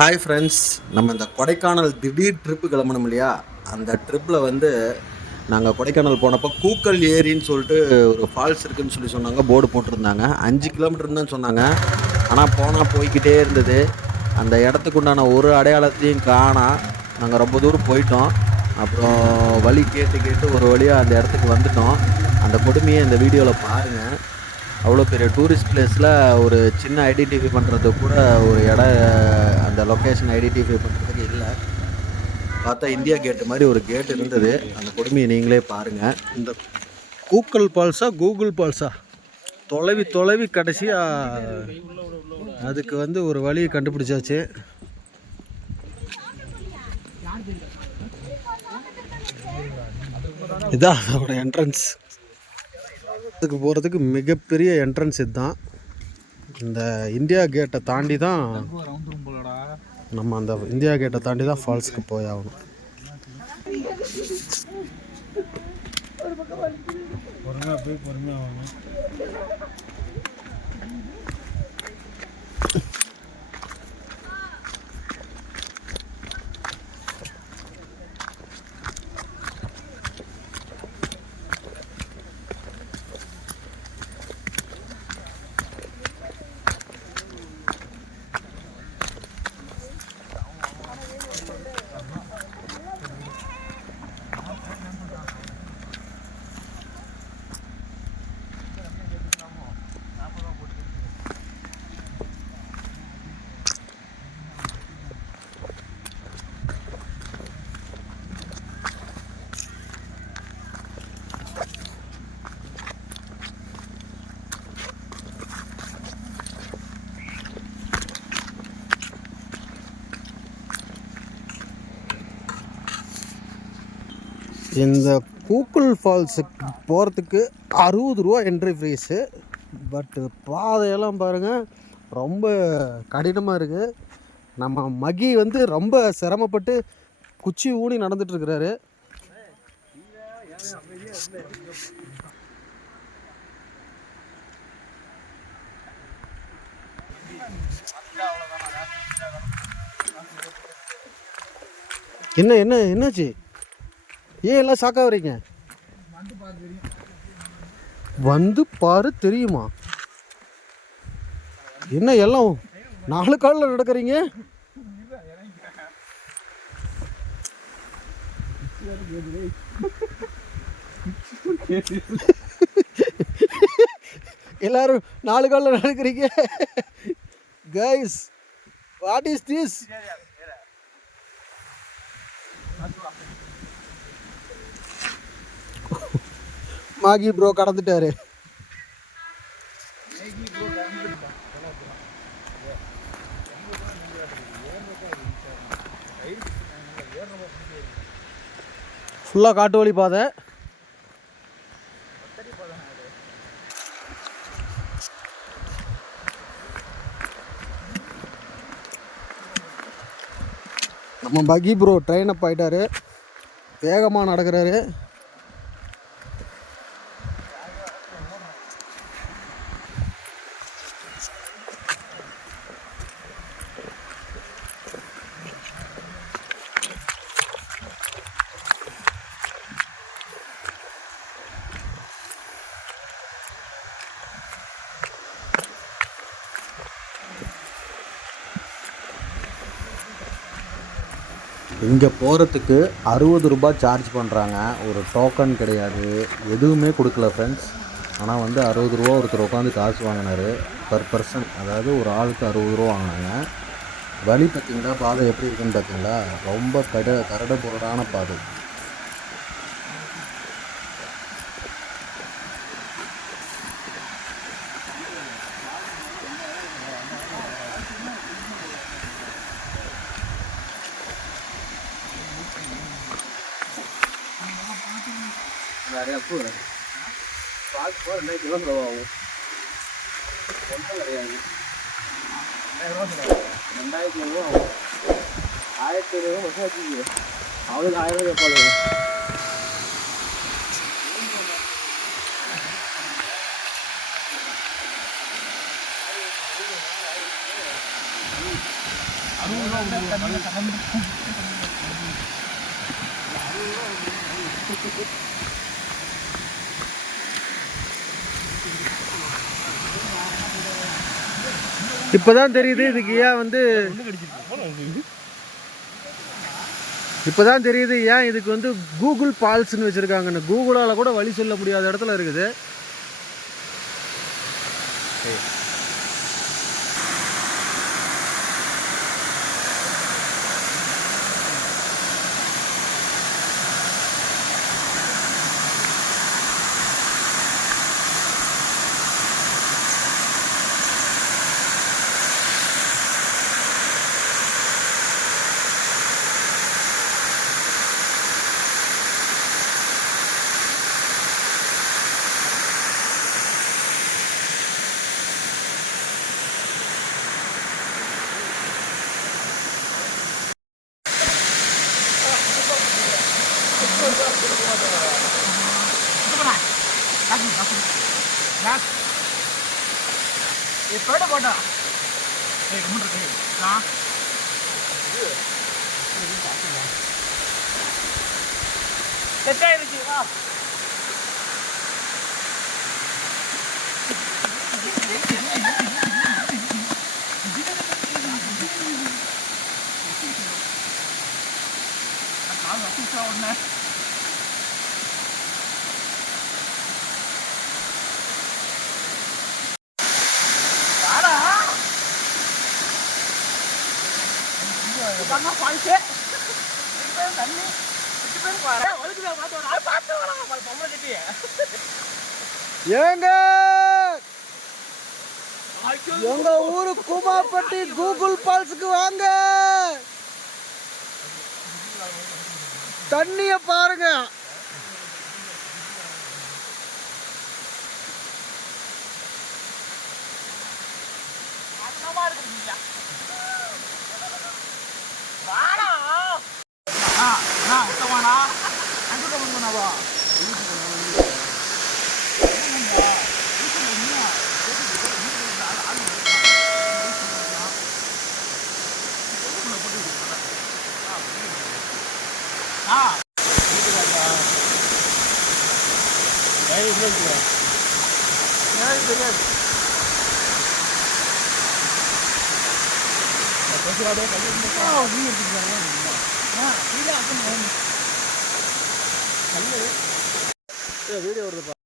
Hi friends நம்ம இந்த கொடைக்கானல் திடீர் ட்ரிப்பு கிளம்பணும் இல்லையா? அந்த ட்ரிப்பில் வந்து நாங்கள் கொடைக்கானல் போனப்போ கூக்கல் ஏரின்னு சொல்லிட்டு ஒரு ஃபால்ஸ் இருக்குதுன்னு சொல்லி சொன்னாங்க. போர்டு போட்டிருந்தாங்க. அஞ்சு கிலோமீட்டர் தான் சொன்னாங்க. ஆனால் போனால் போய்கிட்டே இருந்தது. அந்த இடத்துக்குண்டான ஒரு அடையாளத்தையும் காணா. நாங்கள் ரொம்ப தூரம் போயிட்டோம். அப்புறம் வழி கேட்டு கேட்டு ஒரு வழியாக அந்த இடத்துக்கு வந்துட்டோம். அந்த கொடுமையை இந்த வீடியோவில் பாருங்கள் அவ்வளோ பெரிய டூரிஸ்ட் பிளேஸில் ஒரு சின்ன ஐடென்டிஃபை பண்ணுறதுக்கு கூட ஒரு இடம் அந்த லொக்கேஷன் ஐடென்டிஃபை பண்ணுறதுக்கு இல்லை. பார்த்தா இந்தியா கேட்டு மாதிரி ஒரு கேட் இருந்தது. அந்த கொடுமையை நீங்களே பாருங்கள் இந்த கூக்கல் பால்ஸா கூகுள் பால்ஸா தொலைவி தொலைவி கடைசியாக அதுக்கு வந்து ஒரு வழியை கண்டுபிடிச்சாச்சு. இதான் அதோட என்ட்ரன்ஸ் இதுக்கு போகிறதுக்கு மிகப்பெரிய என்ட்ரன்ஸ் இதுதான். இந்த இந்தியா கேட்டை தாண்டி தான் நம்ம அந்த இந்தியா கேட்டை தாண்டி தான் ஃபால்ஸுக்கு போய் ஆகணும். பொறுமையாக போய் பொறுமையாக இந்த கூக்குள் ஃபால்ஸுக்கு போகிறதுக்கு அறுபது ரூபா என்ட்ரி ஃபீஸு பட்டு பாதையெல்லாம் பாருங்கள் ரொம்ப கடினமாக இருக்குது நம்ம மகி வந்து ரொம்ப சிரமப்பட்டு குச்சி ஊனி நடந்துட்டுருக்கிறாரு என்ன என்ன என்னாச்சு? ஏன் எல்லாம் ஷாக்காக வரீங்க வந்து பாரு தெரியுமா? என்ன எல்லாம் நாலு காலில் நடக்கிறீங்க? எல்லாரும் நாலு காலில் நடக்கிறீங்க? Guys what is this Maghi bro கடந்துட்டாரு. ஃபுல்லாக காட்டு வழி பாதை. நம்ம பகி ப்ரோ ட்ரெயின் அப் ஆகிட்டாரு வேகமாக நடக்கிறாரு. இங்கே போகிறதுக்கு அறுபது ரூபாய் சார்ஜ் பண்ணுறாங்க ஒரு டோக்கன் கிடையாது. எதுவுமே கொடுக்கல ஃப்ரெண்ட்ஸ் ஆனால் வந்து அறுபது ரூபா ஒருத்தர் உட்காந்து காசு வாங்கினார். பர் பர்சன் அதாவது ஒரு ஆளுக்கு அறுபது ரூபா வாங்கினாங்க. வழி பார்த்தீங்களா பாதை எப்படி இருக்குன்னு பார்த்தீங்களா ரொம்ப கட கரடு புரடான பாதை. நிறையா பூ பார்க்க போகிற ரெண்டாயிரத்தி இருபது ரூபா ஆகும். ஒன்றும் கிடையாது. ரெண்டாயிரத்தி ஐநூறுவா ஆகும். ஆயிரத்தி ஐநூறுவா மட்டும் வச்சுக்கோ. அவளுக்கு ஆயிரம் ரூபாய் Thank you. இப்போதான் தெரியுது இதுக்கு ஏன் வந்து இப்போதான் தெரியுது ஏன் இதுக்கு வந்து கூகுள் பால்ஸ்னு வச்சுருக்காங்கன்னு. கூகுளால் கூட வழி சொல்ல முடியாத இடத்துல இருக்குது. போயிட்டு போட்டா. ஏய் மூணு இருக்கு ஆ? செட் ஆயிடுச்சு ஆ பண்ணா ஃபால்ஸு ரெண்டு பேரும் தண்ணி ரெண்டு பேரும் பாரு ஒழுக்குதான் பார்த்து ஒரு பார்த்து வரலாம் பாரு பொம்பளை கட்டி ஏங்க! எங்க ஊரு கூமாப்பட்டி கூகுள் பால்ஸுக்கு வாங்க. தண்ணிய பாருங்க. அண்ணமா இருக்குங்க என்னவா தெரியாது கல்வி ஆ உயிர் இருக்குங்க ஆ கீழே தண்ணி வீடியோ வருதுப்பா.